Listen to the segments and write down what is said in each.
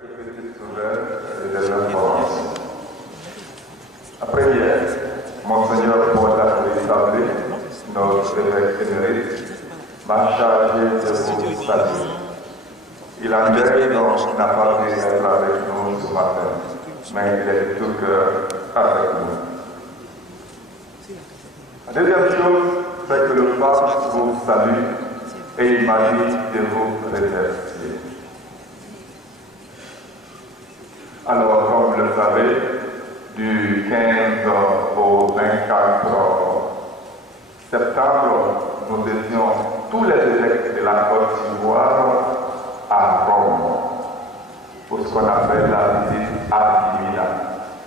Petites nouvelles et des informations. Après hier, Monseigneur Bonda Sablé, notre évêque émérite, m'a chargé de vous saluer. Il engage donc n'a pas pu être avec nous ce matin, mais il est de tout cœur avec nous. La deuxième chose, c'est que le pape vous salue et il m'a dit de vous remercier. Alors, comme vous le savez, du 15 au 24 septembre, nous étions tous les évêques de la Côte d'Ivoire à Rome pour ce qu'on appelle la visite ad divina,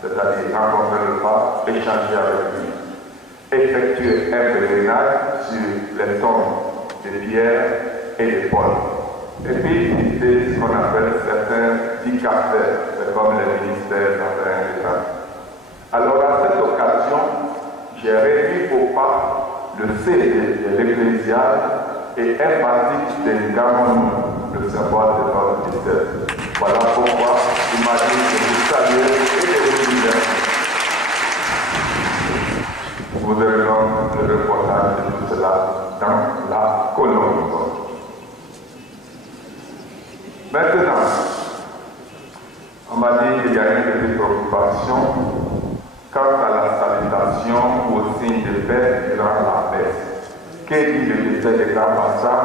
c'est-à-dire rencontrer le pape, échanger avec lui, effectuer un pèlerinage sur les tombes de Pierre et de Paul. Et puis, visiter ce qu'on appelle certains dicastères, c'est comme les ministères dans un État. Alors, à cette occasion, j'ai remis au pape le CD de l'Ecclésial et un basique de Gamon, le symbole de notre ministère. Voilà pourquoi il m'a dit de vous saluer et de vous remercier. Vous avez donc le reportage de tout cela dans la colonne. Maintenant, on m'a dit qu'il y a une petite préoccupation quant à la salutation ou au signe de paix durant la messe. Que dit le décès de Grand Massa?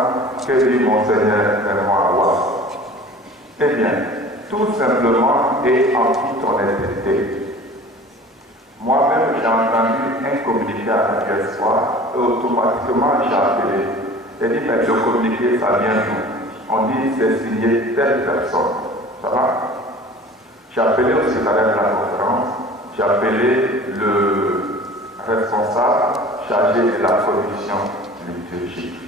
Que dit Monseigneur Benoît Awa? Eh bien, tout simplement et en toute honnêteté. Moi-même, j'ai entendu un communiqué hier soir et automatiquement j'ai appelé. J'ai dit, mais le communiqué, ça vient d'où? On dit c'est signé telle personne. Ça va? J'ai appelé au secrétaire de la conférence, j'ai appelé le responsable chargé de la commission liturgique.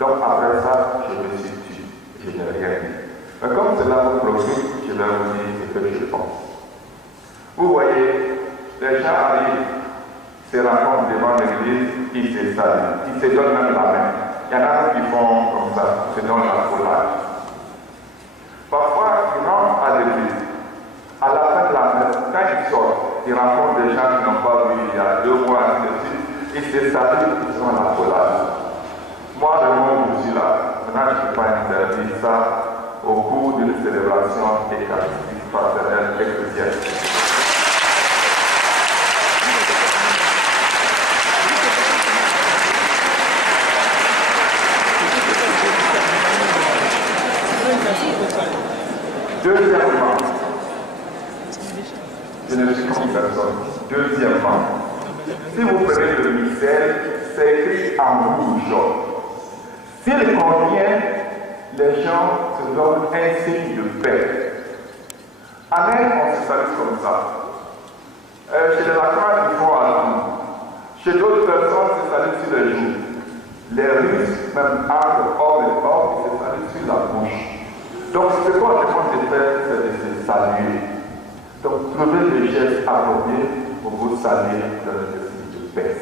Donc après ça, je me suis dit, je n'ai rien dit. Mais comme cela vous préoccupe, je vais vous dire ce que je pense. Vous voyez, les gens arrivent, se rencontrent devant l'église, ils se saluent, ils se donnent même la main. Il y en a qui font comme ça, se donnent la collage. Parfois, ils rentrent à l'église. À la fin de la messe, quand ils sortent, ils rencontrent des gens qui n'ont pas vu il y a 2 mois, ainsi de suite. Ils se saluent, ils sont à la collage. Moi, le monde où je suis là, maintenant, je ne peux pas interdire ça au cours d'une célébration eucharistique fraternelle et chrétienne. Deuxièmement, je ne suis comme personne. Deuxièmement, si vous prenez le missel, c'est écrit en rouge. S'il convient, les gens se donnent un signe de paix. En Inde, on se salue comme ça. Chez les Lacroix, ils font à tout. Chez d'autres personnes, se saluent sur les joues. Les Russes, même entre hommes et femmes, ils se saluent sur la bouche. Donc, ce qu'on demande de faire, c'est de se saluer. Donc, trouvez les gestes appropriés pour vous saluer dans le signe de paix.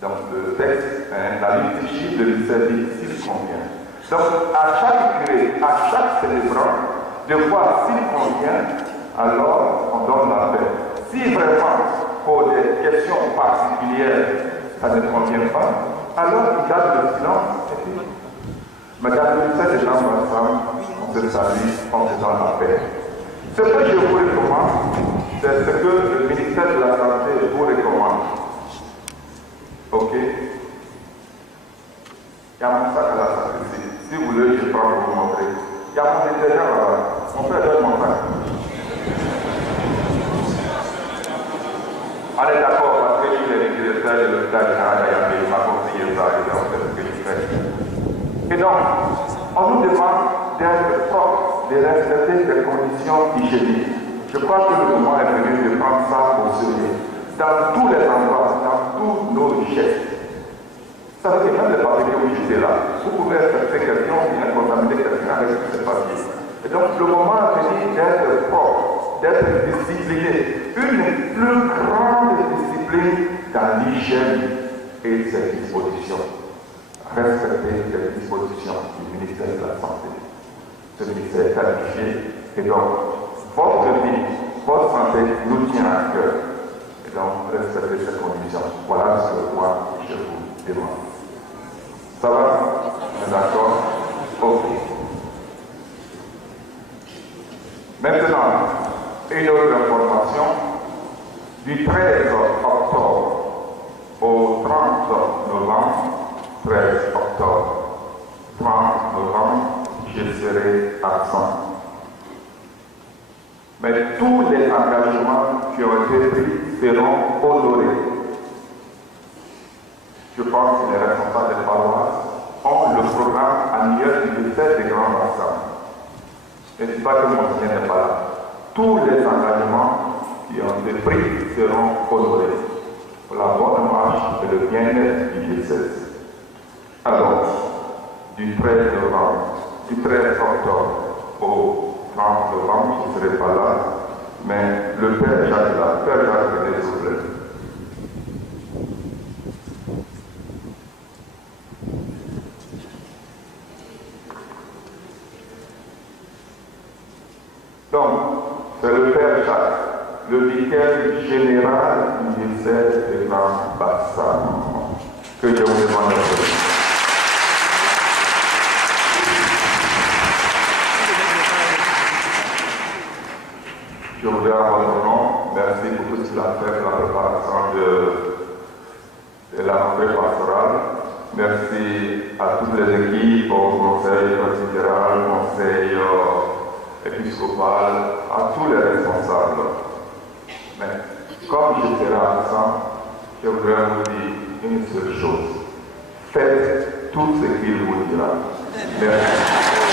Donc, le texte, la liturgie de l'Église, s'il convient. Donc, à chaque curé, à chaque célébrant, de voir s'il convient, alors on donne la paix. Si vraiment, pour des questions particulières, ça ne convient pas, alors il garde le silence et puis. Mais quand nous sommes des gens ensemble, on se salue en faisant la paix. Ce que je vous recommande, c'est ce que le ministère de la Santé vous recommande. Ok? Il y a mon sac à la sacristie. Si vous voulez, je prends pour vous montrer. Il y a mon intérieur là. Mon frère donne mon sac. On est d'accord parce que je suis le directeur de l'hôpital général d'Ayamé. Il m'a conseillé ça et donc c'est ce que je fais. Et donc, on nous demande d'être propre, de respecter des conditions hygiéniques. Je crois que le moment est venu de prendre ça au sérieux. Dans tous les endroits, dans tous nos gestes. Ça veut dire même les papiers où j'étais là. Vous pouvez accepter quelqu'un ou bien contaminer quelqu'un avec ces papiers. Et donc, le moment est venu d'être propre, d'être discipliné. Une plus grande discipline dans l'hygiène et ses dispositions. Respecter les dispositions du ministère de la Santé. ce ministère est qualifié. Et donc, votre vie, votre santé nous tient à cœur. Et donc, respectez ces conditions. Voilà ce que moi, je vous demande. Ça va? On est d'accord? Ok. Maintenant, une autre information. Du 13 octobre au 30 novembre, 13 octobre, 30 novembre, je serai absent. Mais tous les engagements qui ont été pris seront honorés. Je pense que les responsables des paroisses ont le programme annuel du fête des grands ensembles. Je ne dis pas que mon Seigneur n'est pas là. Tous les engagements qui ont été pris seront honorés pour la bonne marche et le bien-être du diocèse. Alors, du 13 octobre au 30 novembre, je ne serai pas là, mais le Père Jacques est là. Père Jacques est s'il vous plaît. Donc, c'est le Père Jacques, le vicaire général du diocèse de Grand Bassam, que je vous demande d'applaudir. Je voudrais à votre nom, merci pour tout ce qu'il a fait pour la préparation de la rentrée pastorale. Merci à toutes les équipes, au conseil fédéral, au conseil épiscopal, à tous les responsables. Mais comme je serai absent, je voudrais vous dire une seule chose. Faites tout ce qu'il vous dira. Merci.